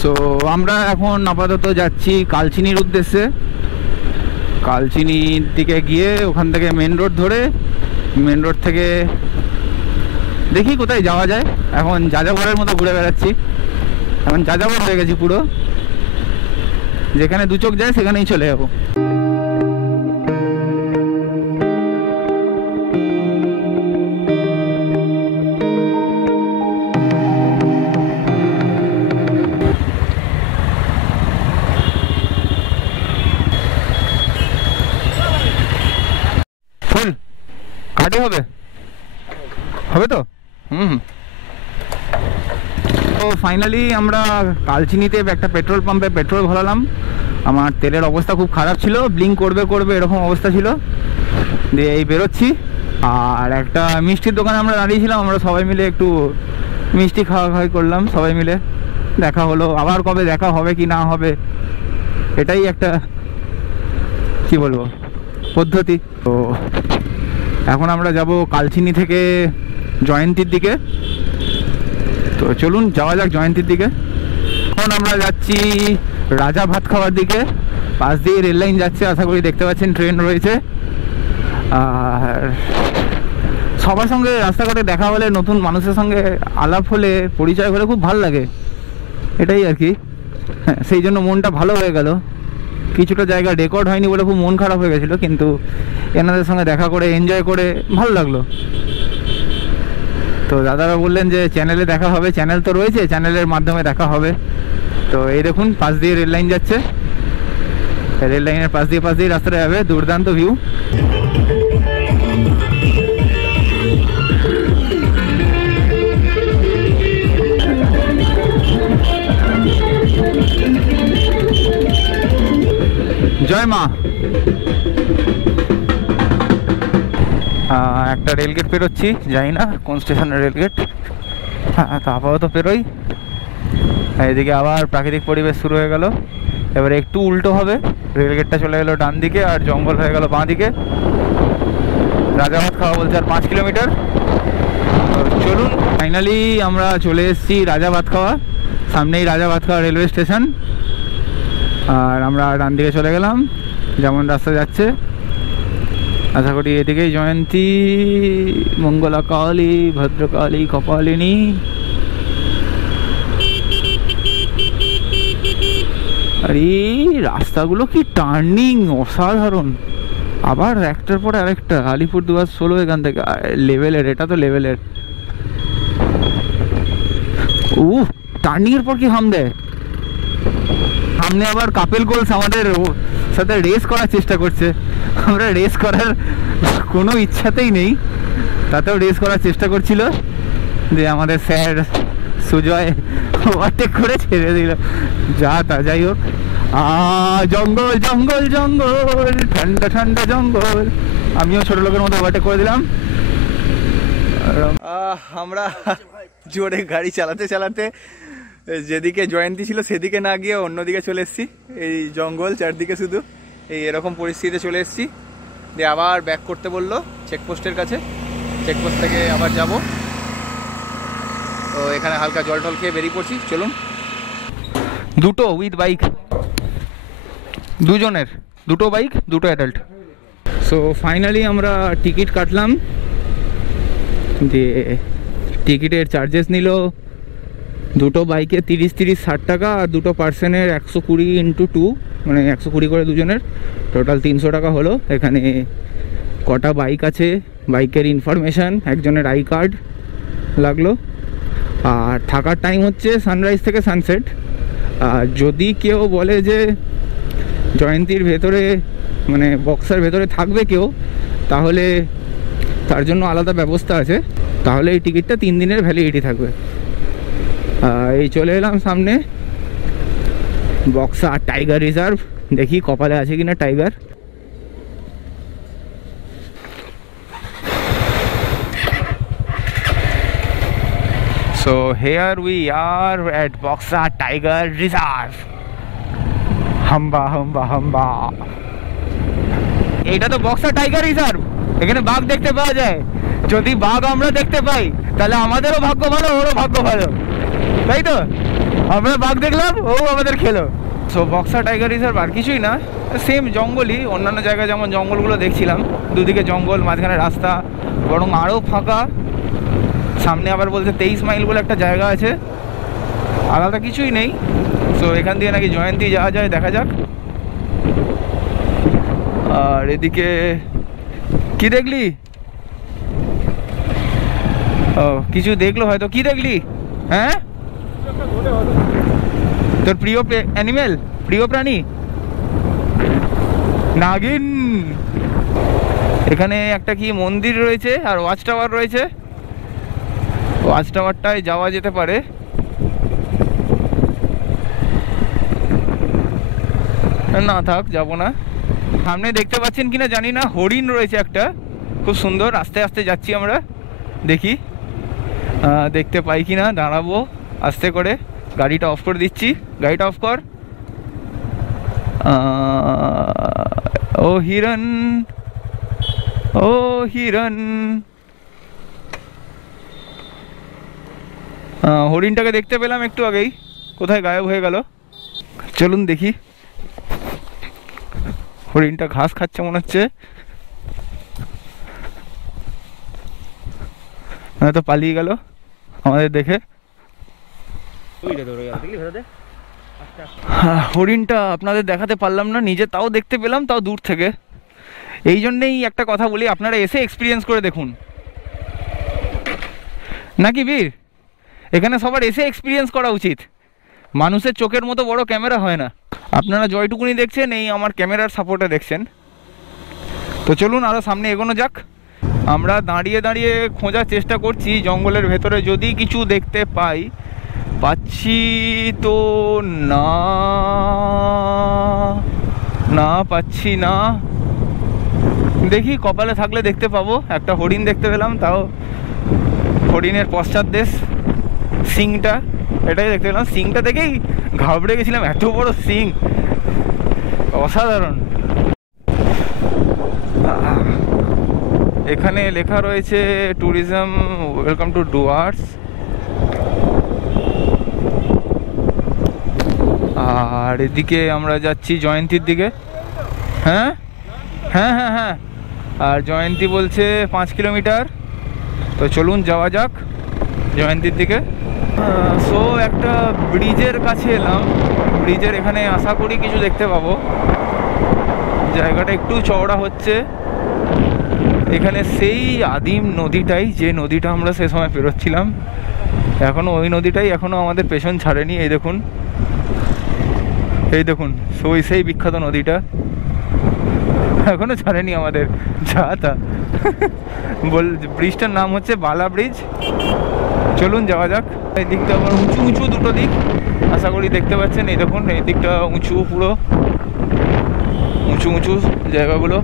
So আমরা এখন আপাতত যাচ্ছি কালচিনির উদ্দেশ্যে। কালচিনির দিকে গিয়ে ওখান থেকে মেন রোড ধরে, মেন রোড থেকে দেখি কোথায় যাওয়া যায়। এখন যাযাবরের মতো ঘুরে বেড়াচ্ছি, এখন যাযাবর হয়ে গেছি পুরো, যেখানে দু চোখ যায় সেখানেই চলে যাবো। ফুল কাটে হবে হবে তো তো ফাইনালি আমরা কালচিনিতে একটা পেট্রোল পাম্পে পেট্রোল ভরালাম। আমার তেলের অবস্থা খুব খারাপ ছিল, ব্লিঙ্ক করবে করবে এরকম অবস্থা ছিল, দিয়ে এই বেরোচ্ছি। আর একটা মিষ্টির দোকানে আমরা দাঁড়িয়েছিলাম, আমরা সবাই মিলে একটু মিষ্টি খাওয়া করলাম সবাই মিলে। দেখা হলো, আবার কবে দেখা হবে কি না হবে এটাই একটা কি বলবো পদ্ধতি। তো এখন আমরা যাব কালচিনি থেকে জয়ন্তীর দিকে। তো চলুন যাওয়া যাক জয়ন্তীর দিকে। এখন আমরা যাচ্ছি রাজা ভাত খাওয়ার দিকে, পাশ দিয়ে রেল লাইন যাচ্ছে, আশা করি দেখতে পাচ্ছেন ট্রেন রয়েছে। আর সবার সঙ্গে রাস্তাঘাটে দেখা হলে, নতুন মানুষের সঙ্গে আলাপ হলে, পরিচয় হলে খুব ভালো লাগে, এটাই আর কি। হ্যাঁ, সেই জন্য মনটা ভালো হয়ে গেল। কিছুটা জায়গা রেকর্ড হয়নি বলে খুব মন খারাপ হয়ে গেছিলো, কিন্তু এনাদের সঙ্গে দেখা করে এনজয় করে ভালো লাগলো। তো দাদারা বললেন যে চ্যানেলে দেখা হবে, চ্যানেল তো রয়েছে, চ্যানেলের মাধ্যমে দেখা হবে। তো এই দেখুন পাশ দিয়ে রেল লাইন যাচ্ছে, রেল লাইনের পাশ দিয়ে রাস্তাটা যাবে, দুর্দান্ত ভিউ। জয় মা। একটা রেলগেট পেরোচ্ছি, জানি না কোন স্টেশনের রেলগেট। হ্যাঁ, তো আপাতত পেরোই। এদিকে আবার প্রাকৃতিক পরিবেশ শুরু হয়ে গেল। এবারে একটু উল্টো হবে, রেলগেটটা চলে গেলো ডান দিকে আর জঙ্গল হয়ে গেল বাঁ দিকে। রাজা ভাত খাওয়া বলছে আর 5 কিলোমিটার। তো চলুন, ফাইনালি আমরা চলে এসেছি রাজা ভাত খাওয়া। সামনেই রাজা ভাত খাওয়া রেলওয়ে স্টেশন। আর আমরা ডান দিকে চলে গেলাম, যেমন রাস্তা যাচ্ছে। আশা করি এদিকেই জয়ন্তী, মঙ্গলা কালী, ভদ্রকালী, কপালিনী। আরে রাস্তাগুলো কি টার্নিং, অসাধারণ। আবার একটার পরে আরেকটা, আলিপুরদুয়ার 16 এখান থেকে লেভেলের, এটা তো লেভেলের। টার্নিং এর পর কি হাম দেয়। সামনে আবার কাপেল গোলস আমাদের সাথে রেস করার চেষ্টা করছে। আমরা রেস করার কোনো ইচ্ছাতেই নেই, তাতেও রেস করার চেষ্টা করছিল। যে আমাদের স্যার সুজয় ওভারটেক করে ছেড়ে দিল, যা তা যাই হোক। জঙ্গল জঙ্গল জঙ্গল, ঠান্ডা ঠান্ডা জঙ্গল। আমিও ছোট লোকের মতো ওভারটেক করে দিলাম। আমরা জোরে গাড়ি চালাতে চালাতে যেদিকে জয়ন্তী ছিল সেদিকে না গিয়ে অন্যদিকে চলে এসেছি। এই জঙ্গল চারদিকে শুধু, এই এরকম পরিস্থিতিতে চলে এসেছি। দিয়ে আবার ব্যাক করতে বললো চেকপোস্টের কাছে, চেকপোস্ট থেকে আবার যাব। তো এখানে হালকা জল টল খেয়ে বেরিয়ে পড়ছি। চলুন, দুটো উইথ বাইক, দুজনের, দুটো বাইক, দুটো অ্যাডাল্ট। সো ফাইনালি আমরা টিকিট কাটলাম। দিয়ে টিকিটের চার্জেস নিল দুটো বাইকে 30-60 টাকা, আর দুটো পার্সনের 120 × 2, মানে 120 করে দুজনের, টোটাল 300 টাকা হলো। এখানে কটা বাইক আছে, বাইকের ইনফরমেশান, একজনের আই কার্ড লাগলো। আর থাকার টাইম হচ্ছে সানরাইজ থেকে সানসেট। আর যদি কেউ বলে যে জয়ন্তীর ভেতরে, মানে বক্সার ভেতরে থাকবে কেউ, তাহলে তার জন্য আলাদা ব্যবস্থা আছে। তাহলে এই টিকিটটা 3 দিনের ভ্যালিডিটি থাকবে। এই চলে এলাম সামনে বক্সা টাইগার রিজার্ভ। দেখি কপালে আছে কিনা tiger. So here we are at Boxer Tiger Reserve. হাম্বা হাম্বা হাম্বা। এইটা তো বক্সা টাইগার রিজার্ভ, এখানে বাঘ দেখতে পাওয়া যায়। যদি বাঘ আমরা দেখতে পাই তাহলে আমাদেরও ভাগ্য ভালো, ওরও ভাগ্য ভালো, তাই তো? আমরা বাঘ দেখলাম, ও আমাদের খেলো। সো বক্সা টাইগার রিজার্ভ আর কিছুই না, সেম জঙ্গলই। অন্যান্য জায়গায় যেমন জঙ্গলগুলো দেখছিলাম, দুদিকে জঙ্গল, মাঝখানে রাস্তা, বরং আরও ফাঁকা। সামনে আবার বলছে 23 মাইল বলে একটা জায়গা আছে, আলাদা কিছুই নেই। সো এখান দিয়ে নাকি জয়ন্তী যাওয়া যায়, দেখা যাক। আর এদিকে কি দেখলি? ও কিছু দেখলো হয়তো। কি দেখলি? হ্যাঁ, তোর প্রিয় অ্যানিমেল, প্রিয় প্রাণী নাগিন। এখানে একটা কি মন্দির রয়েছে আর ওয়াচ টাওয়ার রয়েছে। ওয়াচ টাওয়ারটায় যাওয়া যেতে পারে। না থাক, যাবো না। সামনে দেখতে পাচ্ছেন কিনা জানি না, হরিণ রয়েছে একটা, খুব সুন্দর। আস্তে আস্তে যাচ্ছি আমরা, দেখি দেখতে পাই কিনা। দাঁড়াবো আস্তে করে, গাড়িটা অফ করে দিচ্ছি। গাড়িটা অফ কর। ও হিরণ, ও হিরণ। হরিণটাকে দেখতে পেলাম একটু আগেই, কোথায় গায়েব হয়ে গেল। চলুন দেখি। হরিণটা ঘাস খাচ্ছে মনে হচ্ছে, হয়তো পালিয়ে গেল আমাদের দেখে। হরিণটা আপনাদের দেখাতে পারলাম না নিজে, তাও দেখতে পেলাম, তাও দূর থেকে। এই জন্যেই একটা কথা বলি, আপনারা এসে এক্সপিরিয়েন্স করে দেখুন, নাকি বীর? এখানে সবার এসে এক্সপিরিয়েন্স করা উচিত। মানুষের চোখের মতো বড় ক্যামেরা হয় না। আপনারা জয়টুকুনি দেখছেন, এই আমার ক্যামেরার সাপোর্টে দেখছেন। তো চলুন আরও সামনে এগোনো যাক। আমরা দাঁড়িয়ে দাঁড়িয়ে খোঁজার চেষ্টা করছি জঙ্গলের ভেতরে যদি কিছু দেখতে পাই। পাচ্ছি তো না, না পাচ্ছি না। দেখি কপালে থাকলে দেখতে পাবো। একটা হরিণ দেখতে পেলাম, তাও হরিণের পশ্চাৎদেশ, সিংটা, এটাই দেখতে পেলাম। সিংটা দেখেই ঘাবড়ে গেছিলাম, এত বড় সিং, অসাধারণ। এখানে লেখা রয়েছে ট্যুরিজম, ওয়েলকাম টু ডুয়ার্স। আর এদিকে আমরা যাচ্ছি জয়ন্তীর দিকে। হ্যাঁ হ্যাঁ হ্যাঁ হ্যাঁ, আর জয়ন্তী বলছে 5 কিলোমিটার। তো চলুন যাওয়া যাক জয়ন্তীর দিকে। সো একটা ব্রিজের কাছে এলাম। ব্রিজের এখানে আশা করি কিছু দেখতে পাবো। জায়গাটা একটু চওড়া হচ্ছে। এখানে সেই আদিম নদীটাই, যে নদীটা আমরা সে সময় পেরোচ্ছিলাম, এখনও ওই নদীটাই এখনও আমাদের পেছন ছাড়েনি। এই দেখুন, এই দেখুন, সেই বিখ্যাত নদীটা এখনো ছাড়েনি আমাদের। যা তা ব্রিজটার নাম হচ্ছে বালা ব্রিজ। চলুন যাওয়া যাক। এই দিকটা আমার উঁচু উঁচু দুটো দিক, আশা করি দেখতে পাচ্ছেন। এই দেখুন, এই দিকটা উঁচু, পুরো উঁচু উঁচু জায়গাগুলো।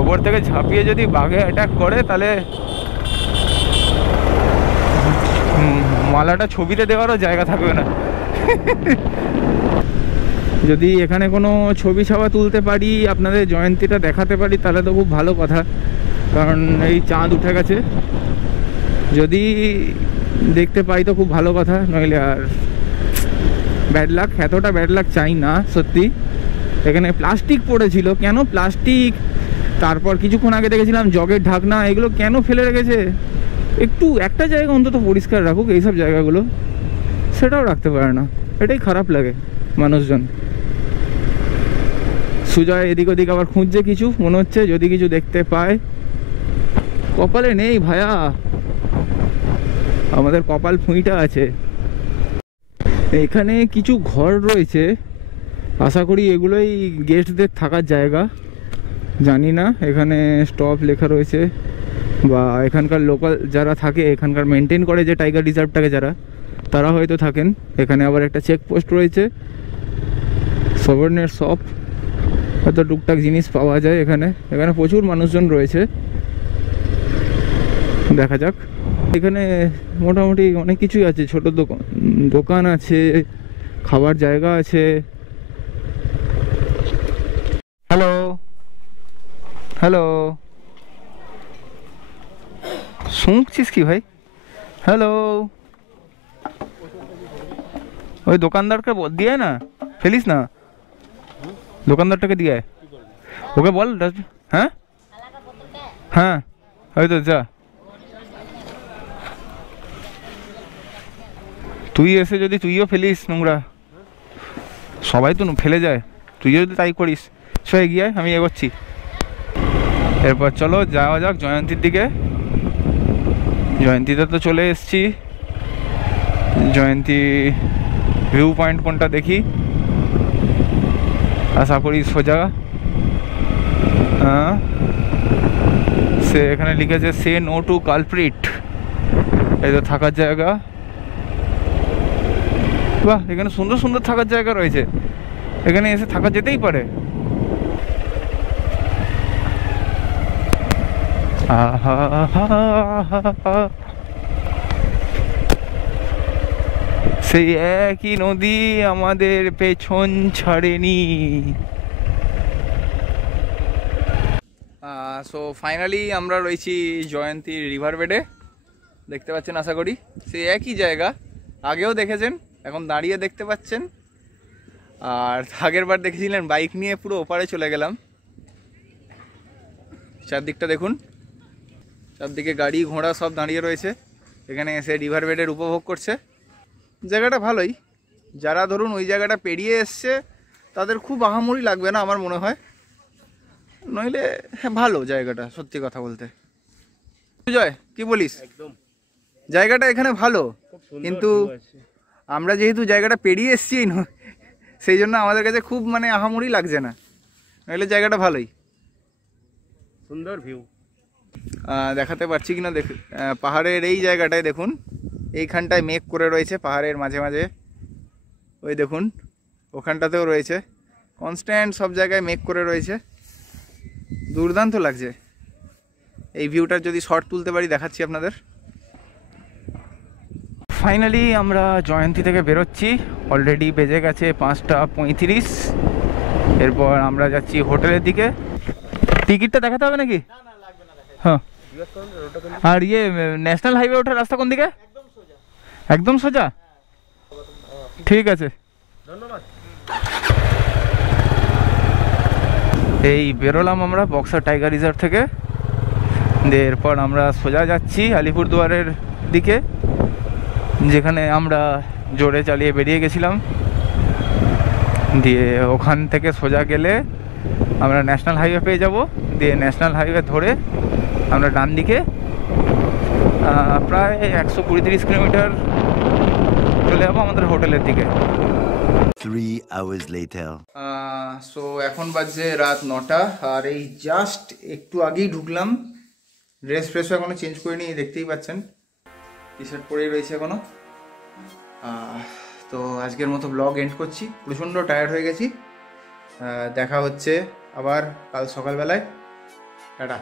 ওপর থেকে ঝাঁপিয়ে যদি বাঘে অ্যাটাক করে, তাহলে মালাটা ছবিতে দেওয়ারও জায়গা থাকবে না। যদি এখানে কোনো ছবি ছাপা তুলতে পারি, আপনাদের জয়ন্তীটা দেখাতে পারি, তাহলে তো খুব ভালো কথা। কারণ এই চাঁদ উঠে গেছে, যদি দেখতে পাই তো খুব ভালো কথা। নইলে আর ব্যাড লাক, এতটা ব্যাড লাক চাই না সত্যি। এখানে প্লাস্টিক পড়েছিল, কেন প্লাস্টিক? তারপর কিছুক্ষণ আগে দেখেছিলাম জগের ঢাকনা, এগুলো কেন ফেলে রেখেছে? একটু একটা জায়গা অন্তত পরিষ্কার রাখুক। এইসব জায়গাগুলো সেটাও রাখতে পারে না, এটাই খারাপ লাগে মানুষজন। সুজয় এদিক ওদিক আবার খুঁজছে কিছু, মনে হচ্ছে যদি কিছু দেখতে পায়। কপালে নেই ভায়া, আমাদের কপাল ফুঁইটা আছে। এখানে কিছু ঘর রয়েছে, আশা করি এগুলোই গেস্টদের থাকার জায়গা। জানি না, এখানে স্টপ লেখা রয়েছে, বা এখানকার লোকাল যারা থাকে, এখানকার মেনটেন করে যে টাইগার রিজার্ভটাকে যারা, তারা হয়তো থাকেন। এখানে আবার একটা চেকপোস্ট রয়েছে, সবর্ণের শপ, হয়তো টুকটাক জিনিস পাওয়া যায় এখানে। এখানে প্রচুর মানুষজন রয়েছে, দেখা যাক। এখানে মোটামুটি অনেক কিছুই আছে, ছোট দোকান আছে, খাবার জায়গা আছে। হ্যালো হ্যালো, শুনছিস কি ভাই? হ্যালো, ওই দোকানদারকে দিয়ে না, ফেলিস না, দোকানদারটাকে দিয়ে ওকে বল। হ্যাঁ হ্যাঁ ওই তো যা, তুই এসে যদি তুইও ফেলিস নোংরা, সবাই তো ফেলে যায়, তুইও যদি তাই করিস, সে এগিয়ে আমি এগোচ্ছি। এরপর চলো যাওয়া যাক জয়ন্তীর দিকে। জয়ন্তীতে তো চলে এসছি, জয়ন্তী ভিউ পয়েন্ট কোনটা দেখি, আশা করি সোজা। সে এখানে লিখেছে সে নো টু কালপ্রিট, এই তো থাকার জায়গা। বাহ, এখানে সুন্দর সুন্দর থাকার জায়গা রয়েছে, এখানে এসে থাকা যেতেই পারে। সেই একই নদী আমাদের পেছন ছাড়েনি। সো ফাইনালি আমরা রয়েছি জয়ন্তী রিভার বেডে, দেখতে পাচ্ছেন আশা করি। সেই একই জায়গা, আগেও দেখেছেন, এখন দাঁড়িয়ে দেখতে পাচ্ছেন। আর আগের বার দেখেছিলেন বাইক নিয়ে পুরো ওপারে চলে গেলাম। চারদিকটা দেখুন, চারদিকে গাড়ি ঘোড়া সব দাঁড়িয়ে রয়েছে, এখানে এসে রিভার বেডের উপভোগ করছে। জায়গাটা ভালোই, যারা ধরুন ওই জায়গাটা পেরিয়ে এসছে তাদের খুব আহামরি লাগবে না আমার মনে হয়, নইলে হ্যাঁ ভালো জায়গাটা, সত্যি কথা বলতে। জয় কি বলিস? একদম জায়গাটা এখানে ভালো, কিন্তু আমরা যেহেতু জায়গাটা পেরিয়ে এসছি সেই জন্য আমাদের কাছে খুব মানে আহামরি লাগছে না, নইলে জায়গাটা ভালোই, সুন্দর ভিউ। দেখাতে পারছি কিনা দেখ, পাহাড়ের এই জায়গাটায় দেখুন, এইখানটায় মেঘ করে রয়েছে পাহাড়ের মাঝে মাঝে, ওই দেখুন ওখানটাতেও রয়েছে, কনস্ট্যান্ট সব জায়গায় মেঘ করে রয়েছে, দুর্দান্ত লাগছে। এই ভিউটার যদি শর্ট তুলতে পারি দেখাচ্ছি আপনাদের। ফাইনালি আমরা জয়ন্তী থেকে বেরোচ্ছি, অলরেডি বেজে গেছে 5:35। এরপর আমরা যাচ্ছি হোটেলের দিকে। টিকিটটা দেখাতে হবে নাকি? হ্যাঁ। আর ইয়ে ন্যাশনাল হাইওয়ে ওঠার রাস্তা কোন দিকে? একদম সোজা, ঠিক আছে ধন্যবাদ। এই বেরোলাম আমরা বক্সার টাইগার রিজার্ভ থেকে, এরপর আমরা সোজা যাচ্ছি আলিপুরদুয়ারের দিকে, যেখানে আমরা জোরে চালিয়ে বেরিয়ে গেছিলাম। দিয়ে ওখান থেকে সোজা গেলে আমরা ন্যাশনাল হাইওয়ে পেয়ে যাব, দিয়ে ন্যাশনাল হাইওয়ে ধরে আমরা ডান দিকে প্রায় 120-130 কিলোমিটার চলে যাবো আমাদের হোটেলের দিকে। 3 hours later. সো এখন বাজে রাত 9টা, আর এই জাস্ট একটু আগেই ঢুকলাম। ড্রেস ফ্রেশও এখনো চেঞ্জ করিনি, দেখতেই পাচ্ছেন টি শার্ট পরেই রয়েছে এখনো। তো আজকের মতো ব্লগ এন্ড করছি, প্রচণ্ড টায়ার্ড হয়ে গেছি। দেখা হচ্ছে আবার কাল সকালবেলায়, টাটা।